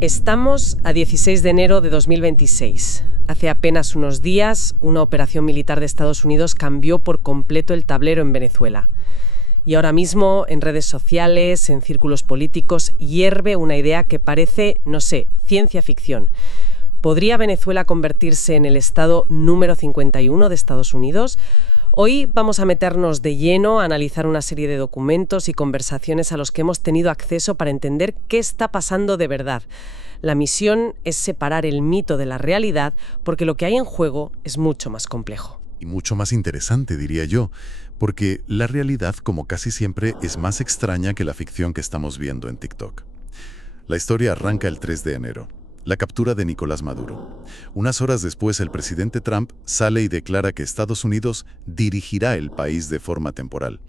Estamos a 16 de enero de 2026. Hace apenas unos días, una operación militar de Estados Unidos cambió por completo el tablero en Venezuela. Y ahora mismo, en redes sociales, en círculos políticos, hierve una idea que parece, no sé, ciencia ficción. ¿Podría Venezuela convertirse en el estado número 51 de Estados Unidos? Hoy vamos a meternos de lleno a analizar una serie de documentos y conversaciones a los que hemos tenido acceso para entender qué está pasando de verdad. La misión es separar el mito de la realidad porque lo que hay en juego es mucho más complejo. Y mucho más interesante, diría yo, porque la realidad, como casi siempre, es más extraña que la ficción que estamos viendo en TikTok. La historia arranca el 3 de enero. La captura de Nicolás Maduro. Unas horas después, el presidente Trump sale y declara que Estados Unidos dirigirá el país de forma temporal.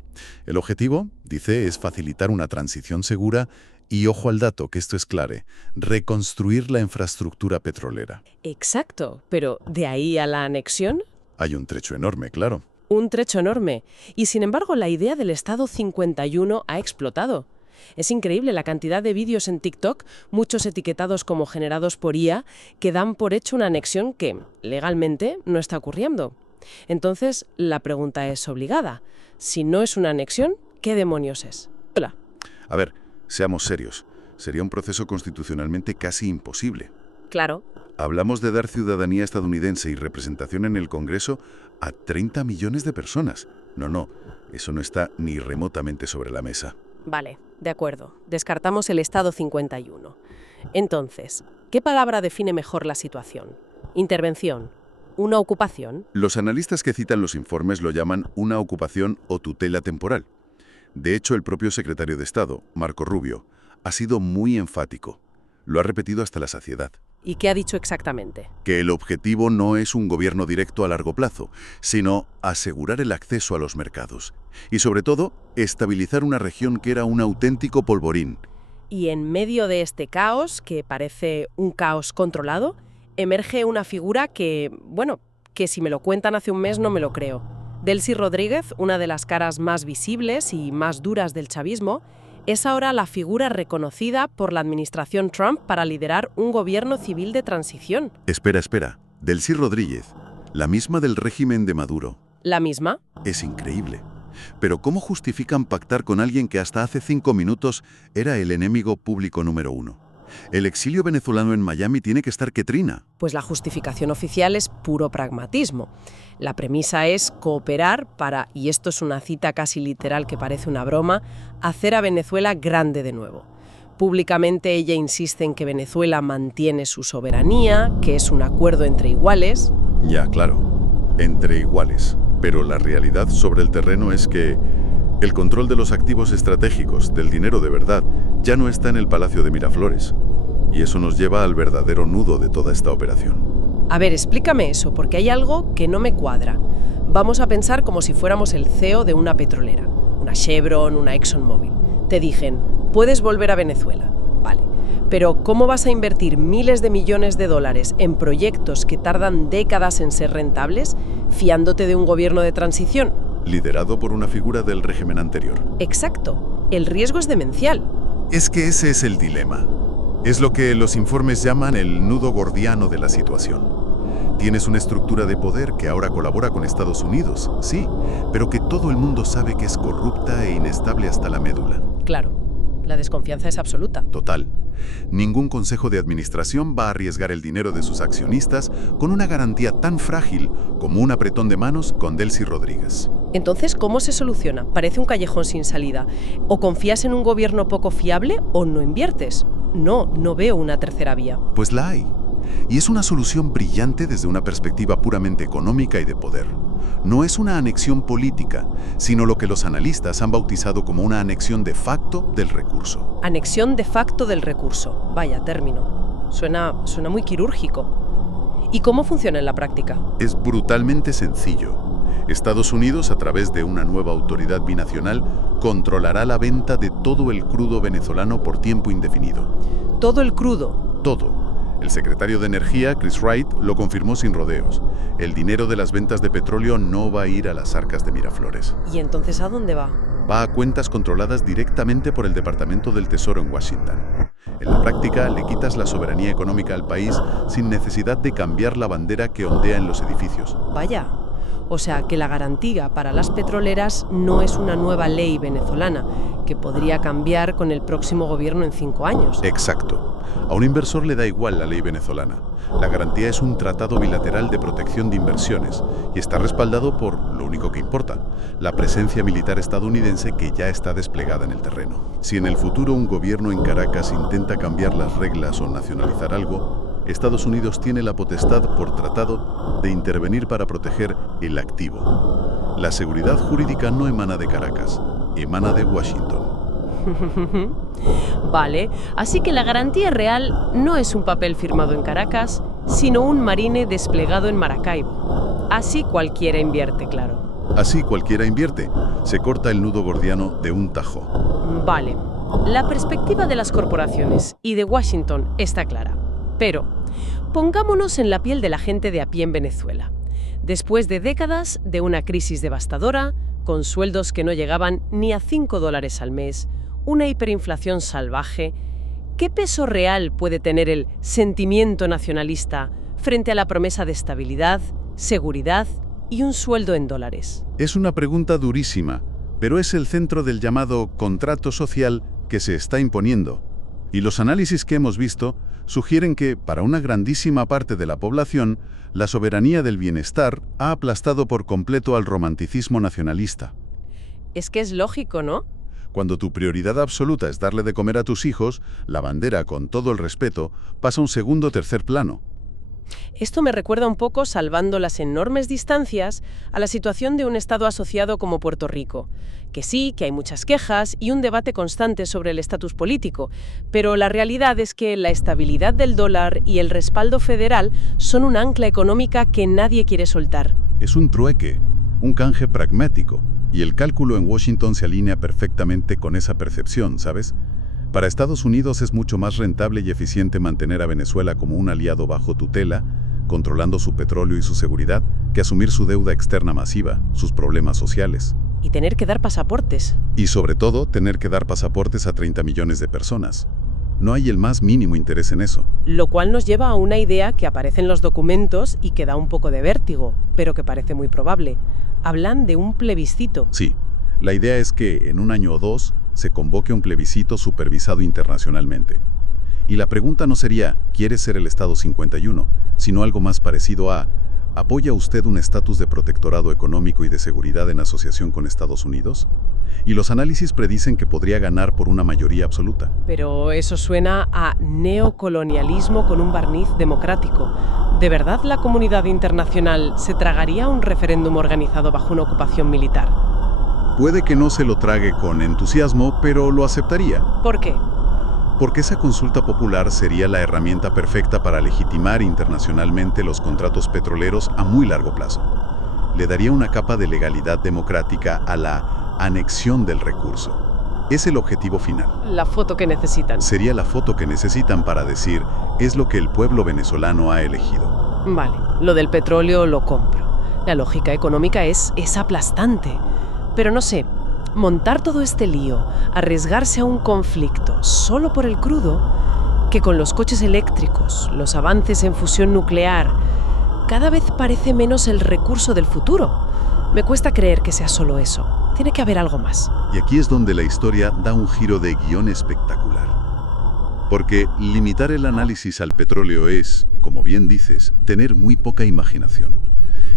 El objetivo, dice, es facilitar una transición segura y, ojo al dato, que esto es clave, reconstruir la infraestructura petrolera. Exacto, pero ¿de ahí a la anexión? Hay un trecho enorme, claro. Un trecho enorme. Y sin embargo, la idea del Estado 51 ha explotado. Es increíble la cantidad de vídeos en TikTok, muchos etiquetados como generados por IA, que dan por hecho una anexión que, legalmente, no está ocurriendo. Entonces, la pregunta es obligada. Si no es una anexión, ¿qué demonios es? Hola. A ver, seamos serios. Sería un proceso constitucionalmente casi imposible. Claro. Hablamos de dar ciudadanía estadounidense y representación en el Congreso a 30 millones de personas. No, eso no está ni remotamente sobre la mesa. Vale, de acuerdo. Descartamos el Estado 51. Entonces, ¿qué palabra define mejor la situación? ¿Intervención? ¿Una ocupación? Los analistas que citan los informes lo llaman una ocupación o tutela temporal. De hecho, el propio secretario de Estado, Marco Rubio, ha sido muy enfático. Lo ha repetido hasta la saciedad. ¿Y qué ha dicho exactamente? Que el objetivo no es un gobierno directo a largo plazo, sino asegurar el acceso a los mercados. Y sobre todo, estabilizar una región que era un auténtico polvorín. Y en medio de este caos, que parece un caos controlado, emerge una figura que si me lo cuentan hace un mes no me lo creo. Delcy Rodríguez, una de las caras más visibles y más duras del chavismo, es ahora la figura reconocida por la administración Trump para liderar un gobierno civil de transición. Espera. Delcy Rodríguez, la misma del régimen de Maduro. ¿La misma? Es increíble. Pero ¿cómo justifican pactar con alguien que hasta hace 5 minutos era el enemigo público número 1? El exilio venezolano en Miami tiene que estar que trina. Pues la justificación oficial es puro pragmatismo. La premisa es cooperar para, y esto es una cita casi literal que parece una broma, hacer a Venezuela grande de nuevo. Públicamente ella insiste en que Venezuela mantiene su soberanía, que es un acuerdo entre iguales. Ya, claro, entre iguales. Pero la realidad sobre el terreno es que el control de los activos estratégicos, del dinero de verdad, ya no está en el Palacio de Miraflores. Y eso nos lleva al verdadero nudo de toda esta operación. A ver, explícame eso, porque hay algo que no me cuadra. Vamos a pensar como si fuéramos el CEO de una petrolera, una Chevron, una ExxonMobil. Te dicen, puedes volver a Venezuela. Vale, pero ¿cómo vas a invertir miles de millones de dólares en proyectos que tardan décadas en ser rentables, fiándote de un gobierno de transición? Liderado por una figura del régimen anterior. Exacto. El riesgo es demencial. Es que ese es el dilema. Es lo que los informes llaman el nudo gordiano de la situación. Tienes una estructura de poder que ahora colabora con Estados Unidos, sí, pero que todo el mundo sabe que es corrupta e inestable hasta la médula. Claro, la desconfianza es absoluta. Total. Ningún consejo de administración va a arriesgar el dinero de sus accionistas con una garantía tan frágil como un apretón de manos con Delcy Rodríguez. Entonces, ¿cómo se soluciona? Parece un callejón sin salida. O confías en un gobierno poco fiable o no inviertes. No veo una tercera vía. Pues la hay. Y es una solución brillante desde una perspectiva puramente económica y de poder. No es una anexión política, sino lo que los analistas han bautizado como una anexión de facto del recurso. Anexión de facto del recurso. Vaya término. Suena muy quirúrgico. ¿Y cómo funciona en la práctica? Es brutalmente sencillo. Estados Unidos, a través de una nueva autoridad binacional, controlará la venta de todo el crudo venezolano por tiempo indefinido. ¿Todo el crudo? Todo. El secretario de Energía, Chris Wright, lo confirmó sin rodeos. El dinero de las ventas de petróleo no va a ir a las arcas de Miraflores. ¿Y entonces a dónde va? Va a cuentas controladas directamente por el Departamento del Tesoro en Washington. En la práctica, le quitas la soberanía económica al país sin necesidad de cambiar la bandera que ondea en los edificios. Vaya. O sea, que la garantía para las petroleras no es una nueva ley venezolana, que podría cambiar con el próximo gobierno en 5 años. Exacto. A un inversor le da igual la ley venezolana. La garantía es un tratado bilateral de protección de inversiones y está respaldado por lo único que importa, la presencia militar estadounidense que ya está desplegada en el terreno. Si en el futuro un gobierno en Caracas intenta cambiar las reglas o nacionalizar algo, Estados Unidos tiene la potestad por tratado de intervenir para proteger el activo. La seguridad jurídica no emana de Caracas, emana de Washington. Vale, así que la garantía real no es un papel firmado en Caracas, sino un marine desplegado en Maracaibo. Así cualquiera invierte, claro. Así cualquiera invierte. Se corta el nudo gordiano de un tajo. Vale, la perspectiva de las corporaciones y de Washington está clara. Pero pongámonos en la piel de la gente de a pie en Venezuela. Después de décadas de una crisis devastadora, con sueldos que no llegaban ni a $5 al mes, una hiperinflación salvaje, ¿qué peso real puede tener el sentimiento nacionalista frente a la promesa de estabilidad, seguridad y un sueldo en dólares? Es una pregunta durísima, pero es el centro del llamado contrato social que se está imponiendo. Y los análisis que hemos visto sugieren que, para una grandísima parte de la población, la soberanía del bienestar ha aplastado por completo al romanticismo nacionalista. Es que es lógico, ¿no? Cuando tu prioridad absoluta es darle de comer a tus hijos, la bandera, con todo el respeto, pasa a un segundo o tercer plano. Esto me recuerda un poco, salvando las enormes distancias, a la situación de un Estado asociado como Puerto Rico. Que sí, que hay muchas quejas y un debate constante sobre el estatus político, pero la realidad es que la estabilidad del dólar y el respaldo federal son un ancla económica que nadie quiere soltar. Es un trueque, un canje pragmático, y el cálculo en Washington se alinea perfectamente con esa percepción, ¿sabes? Para Estados Unidos es mucho más rentable y eficiente mantener a Venezuela como un aliado bajo tutela, controlando su petróleo y su seguridad, que asumir su deuda externa masiva, sus problemas sociales. Y tener que dar pasaportes. Y sobre todo, tener que dar pasaportes a 30 millones de personas. No hay el más mínimo interés en eso. Lo cual nos lleva a una idea que aparece en los documentos y que da un poco de vértigo, pero que parece muy probable. Hablan de un plebiscito. Sí, la idea es que en un año o dos se convoque un plebiscito supervisado internacionalmente. Y la pregunta no sería, ¿quiere ser el Estado 51?, sino algo más parecido a, ¿apoya usted un estatus de protectorado económico y de seguridad en asociación con Estados Unidos? Y los análisis predicen que podría ganar por una mayoría absoluta. Pero eso suena a neocolonialismo con un barniz democrático. ¿De verdad la comunidad internacional se tragaría un referéndum organizado bajo una ocupación militar? Puede que no se lo trague con entusiasmo, pero lo aceptaría. ¿Por qué? Porque esa consulta popular sería la herramienta perfecta para legitimar internacionalmente los contratos petroleros a muy largo plazo. Le daría una capa de legalidad democrática a la anexión del recurso. Es el objetivo final. La foto que necesitan. Sería la foto que necesitan para decir, es lo que el pueblo venezolano ha elegido. Vale, lo del petróleo lo compro. La lógica económica es aplastante. Pero no sé, montar todo este lío, arriesgarse a un conflicto solo por el crudo, que con los coches eléctricos, los avances en fusión nuclear, cada vez parece menos el recurso del futuro. Me cuesta creer que sea solo eso. Tiene que haber algo más. Y aquí es donde la historia da un giro de guión espectacular. Porque limitar el análisis al petróleo es, como bien dices, tener muy poca imaginación.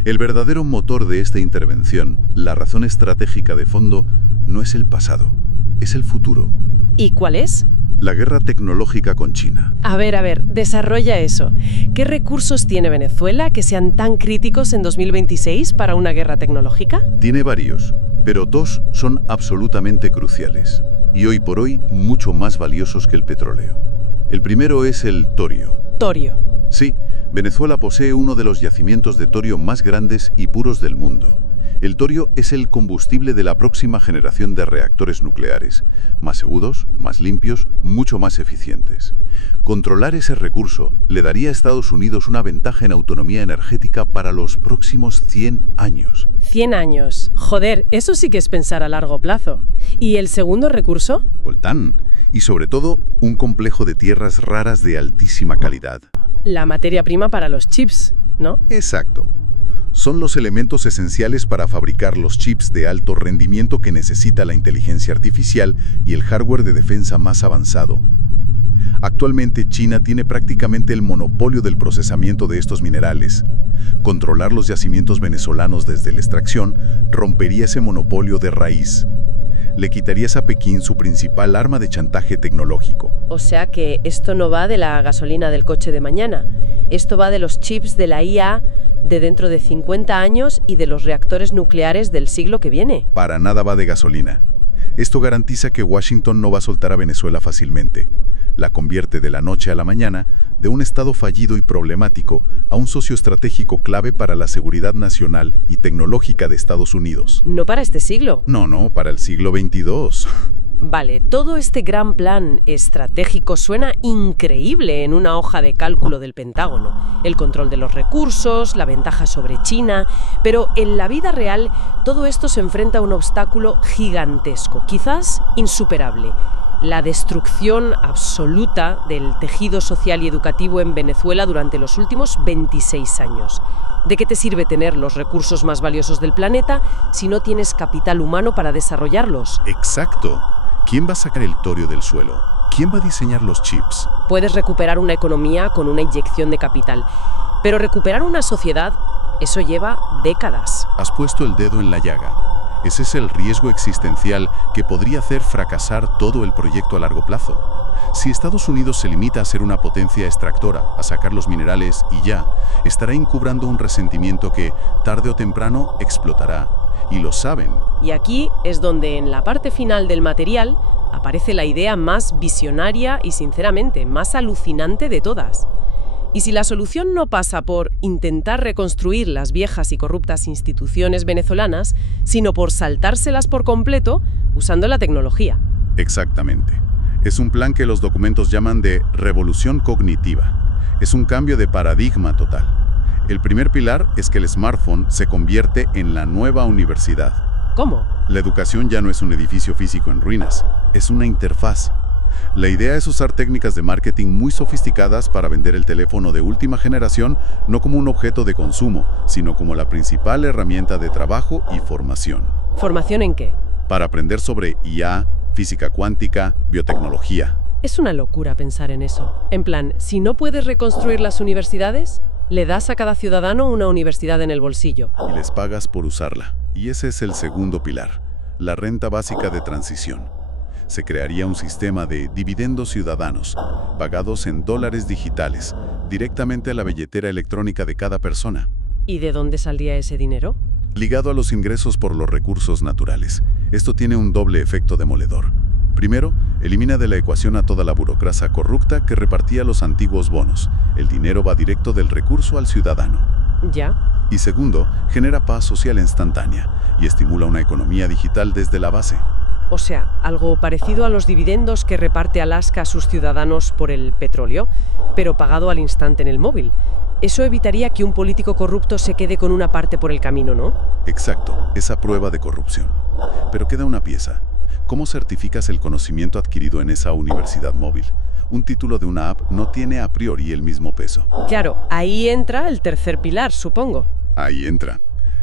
El verdadero motor de esta intervención, la razón estratégica de fondo, no es el pasado, es el futuro. ¿Y cuál es? La guerra tecnológica con China. A ver, desarrolla eso. ¿Qué recursos tiene Venezuela que sean tan críticos en 2026 para una guerra tecnológica? Tiene varios, pero dos son absolutamente cruciales, y hoy por hoy mucho más valiosos que el petróleo. El primero es el torio. Torio. Sí, Venezuela posee uno de los yacimientos de torio más grandes y puros del mundo. El torio es el combustible de la próxima generación de reactores nucleares, más seguros, más limpios, mucho más eficientes. Controlar ese recurso le daría a Estados Unidos una ventaja en autonomía energética para los próximos 100 años. 100 años. Joder, eso sí que es pensar a largo plazo. ¿Y el segundo recurso? Coltán. Y sobre todo, un complejo de tierras raras de altísima calidad. La materia prima para los chips, ¿no? Exacto. Son los elementos esenciales para fabricar los chips de alto rendimiento que necesita la inteligencia artificial y el hardware de defensa más avanzado. Actualmente China tiene prácticamente el monopolio del procesamiento de estos minerales. Controlar los yacimientos venezolanos desde la extracción rompería ese monopolio de raíz. Le quitarías a Pekín su principal arma de chantaje tecnológico. O sea que esto no va de la gasolina del coche de mañana. Esto va de los chips de la IA de dentro de 50 años y de los reactores nucleares del siglo que viene. Para nada va de gasolina. Esto garantiza que Washington no va a soltar a Venezuela fácilmente. La convierte de la noche a la mañana de un estado fallido y problemático a un socio estratégico clave para la seguridad nacional y tecnológica de Estados Unidos. No para este siglo. No, para el siglo XXII. Vale, todo este gran plan estratégico suena increíble en una hoja de cálculo del Pentágono. El control de los recursos, la ventaja sobre China, pero en la vida real todo esto se enfrenta a un obstáculo gigantesco, quizás insuperable. La destrucción absoluta del tejido social y educativo en Venezuela durante los últimos 26 años. ¿De qué te sirve tener los recursos más valiosos del planeta si no tienes capital humano para desarrollarlos? Exacto. ¿Quién va a sacar el torio del suelo? ¿Quién va a diseñar los chips? Puedes recuperar una economía con una inyección de capital, pero recuperar una sociedad, eso lleva décadas. Has puesto el dedo en la llaga. Ese es el riesgo existencial que podría hacer fracasar todo el proyecto a largo plazo. Si Estados Unidos se limita a ser una potencia extractora, a sacar los minerales y ya, estará incubrando un resentimiento que, tarde o temprano, explotará. Y lo saben. Y aquí es donde, en la parte final del material, aparece la idea más visionaria y, sinceramente, más alucinante de todas. Y si la solución no pasa por intentar reconstruir las viejas y corruptas instituciones venezolanas, sino por saltárselas por completo usando la tecnología. Exactamente. Es un plan que los documentos llaman de revolución cognitiva. Es un cambio de paradigma total. El primer pilar es que el smartphone se convierte en la nueva universidad. ¿Cómo? La educación ya no es un edificio físico en ruinas, es una interfaz. La idea es usar técnicas de marketing muy sofisticadas para vender el teléfono de última generación no como un objeto de consumo, sino como la principal herramienta de trabajo y formación. ¿Formación en qué? Para aprender sobre IA, física cuántica, biotecnología. Es una locura pensar en eso. En plan, si no puedes reconstruir las universidades, le das a cada ciudadano una universidad en el bolsillo. Y les pagas por usarla. Y ese es el segundo pilar, la renta básica de transición. Se crearía un sistema de dividendos ciudadanos, pagados en dólares digitales, directamente a la billetera electrónica de cada persona. ¿Y de dónde saldría ese dinero? Ligado a los ingresos por los recursos naturales. Esto tiene un doble efecto demoledor. Primero, elimina de la ecuación a toda la burocracia corrupta que repartía los antiguos bonos. El dinero va directo del recurso al ciudadano. Ya. Y segundo, genera paz social instantánea y estimula una economía digital desde la base. O sea, algo parecido a los dividendos que reparte Alaska a sus ciudadanos por el petróleo, pero pagado al instante en el móvil. Eso evitaría que un político corrupto se quede con una parte por el camino, ¿no? Exacto, esa prueba de corrupción. Pero queda una pieza. ¿Cómo certificas el conocimiento adquirido en esa universidad móvil? Un título de una app no tiene a priori el mismo peso. Claro, ahí entra el tercer pilar, supongo. Ahí entra.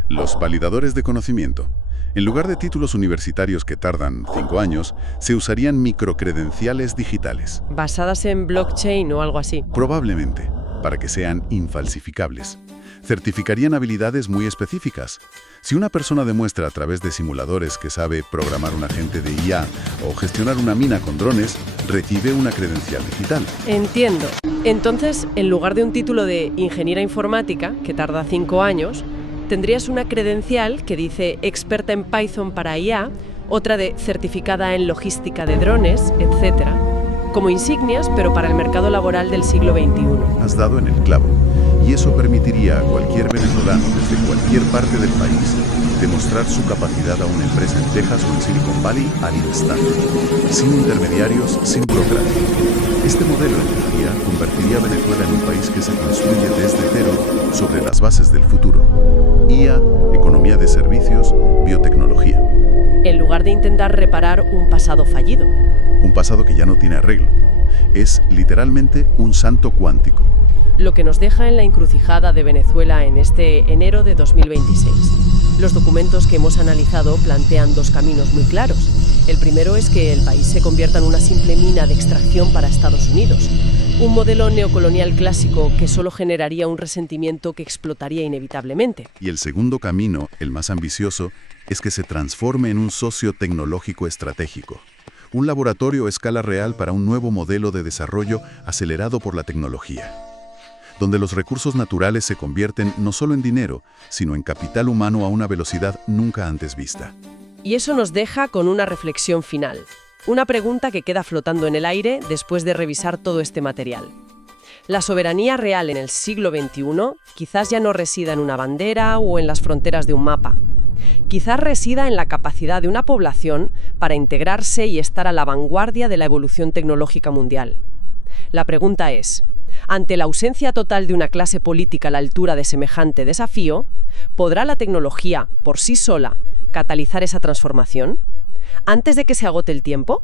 Los validadores de conocimiento. En lugar de títulos universitarios que tardan 5 años, se usarían microcredenciales digitales. ¿Basadas en blockchain o algo así? Probablemente, para que sean infalsificables. Certificarían habilidades muy específicas. Si una persona demuestra a través de simuladores que sabe programar un agente de IA o gestionar una mina con drones, recibe una credencial digital. Entiendo. Entonces, en lugar de un título de ingeniera informática, que tarda 5 años, tendrías una credencial que dice experta en Python para IA, otra de certificada en logística de drones, etc. Como insignias, pero para el mercado laboral del siglo XXI. Has dado en el clavo. Y eso permitiría a cualquier venezolano desde cualquier parte del país demostrar su capacidad a una empresa en Texas o en Silicon Valley al instante, sin intermediarios, sin burocracia. Este modelo, en teoría, convertiría a Venezuela en un país que se construye desde cero sobre las bases del futuro. IA, economía de servicios, biotecnología. En lugar de intentar reparar un pasado fallido. Un pasado que ya no tiene arreglo. Es literalmente un salto cuántico. Lo que nos deja en la encrucijada de Venezuela en este enero de 2026. Los documentos que hemos analizado plantean dos caminos muy claros. El primero es que el país se convierta en una simple mina de extracción para Estados Unidos. Un modelo neocolonial clásico que solo generaría un resentimiento que explotaría inevitablemente. Y el segundo camino, el más ambicioso, es que se transforme en un socio tecnológico estratégico. Un laboratorio a escala real para un nuevo modelo de desarrollo acelerado por la tecnología, donde los recursos naturales se convierten no solo en dinero, sino en capital humano a una velocidad nunca antes vista. Y eso nos deja con una reflexión final. Una pregunta que queda flotando en el aire después de revisar todo este material. La soberanía real en el siglo XXI quizás ya no resida en una bandera o en las fronteras de un mapa. Quizás resida en la capacidad de una población para integrarse y estar a la vanguardia de la evolución tecnológica mundial. La pregunta es, ante la ausencia total de una clase política a la altura de semejante desafío, ¿podrá la tecnología, por sí sola, catalizar esa transformación? ¿Antes de que se agote el tiempo?